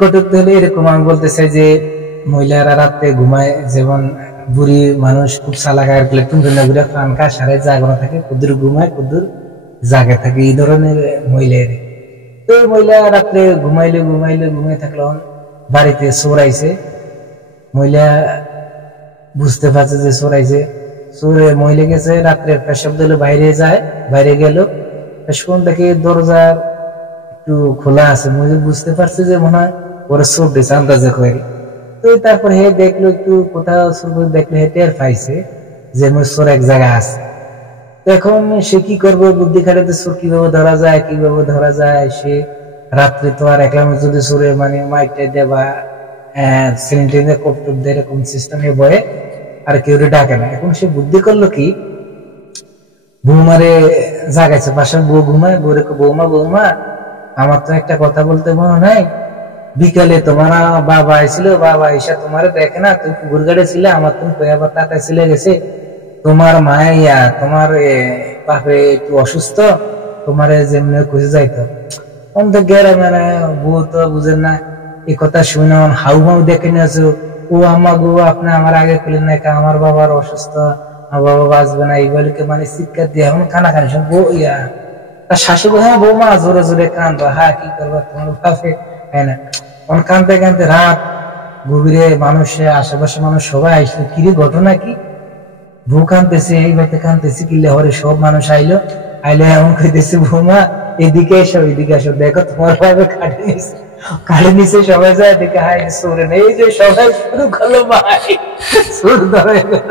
কটূক্তি হলে এরকম আমি বলতে চাই যে মহিলারা রাতে ঘুমায়, যেমন বুড়ি মানুষ খুব চালাকার গেলে টুনটুনা ঘুরে প্রাণ কাশারে জাগরণ থাকে, কুদুর ঘুমায় কুদুর জাগে থাকে, এই ধরনের মহিলা। তো মহিলা রাত্রে ঘুমাইলে ঘুমাই থাকলো, বাড়িতে চোর আইছে, মহিলা বুঝতে পারছে যে চোর আইছে, চোরে মহিলা গেছে রাত্রে পেশাব দিলে বাইরে যায়, বাইরে গেল পেশন দেখে দরজার একটু খোলা আছে, মহিলা বুঝতে পারছে যে মনে হয় ওরা চোর দিয়েছে আন্দাজে করে। তো তারপর হে দেখলো একটু কোথাও চোর দেখলো, হে টের পাইছে যে চোর এক জায়গায় আছে। এখন সে কি করবে, বুদ্ধি খাটাতে চোর কিভাবে ধরা যায়। সে রাত্রে তো আর একলা যদি চোরে মানে মাইকটা দেবা সিলিন্ডার কপ্টপ দিয়ে এরকম সিস্টেমে বয়ে আর কেউ ডাকে না। এখন সে বুদ্ধি করলো কি, বৌমারে জাগাইছে, পাশের বউ ঘুমায়, বৌমা আমার তো একটা কথা বলতে মনে নাই, বিকালে তোমার বাবা আইছিল, বাবা এসে তোমার দেখে না, তুমি পুকুর গাড়ে ছিলে, আমার তুমি কয়াবার টাকায় ছিলে গেছে, তোমার মায়া তোমার বাপে একটু অসুস্থ, তোমার যেমনি খুঁজে যাইতো। অন্ত গ্রামের বউ তো বুঝেন না, এই কথা শুনে হাউ দেখে নিয়েছো, ও আমা গো আপনি আমার আগে খুলেন না, আমার বাবার অসুস্থ, আমার বাবা বাঁচবে না, এইগুলিকে মানে চিৎকার দিয়ে এখন খানি সব বউ ইয়া তার শাশুড়ি, হ্যাঁ বৌমা জোরে জোরে কান্দো, হ্যাঁ কি করবো তোমার বাপে, তাই না। কানতে রাত গভীরে মানুষে আশেপাশে মানুষ সবাই আইসলো, কিরে ঘটনা কি, বউ কানতেছে, এই বাড়িতে কানতেছে, কিলে হরে সব মানুষ আইলো এমন কইতেছে, বৌমা এদিকে এসো দেখো তোমার ভাবে কাটে নিছে সবাই যায় দেখে, হাই চোরে নেই, এই যে সবাই শুরু করলো ভাই চোর ধরে গেল।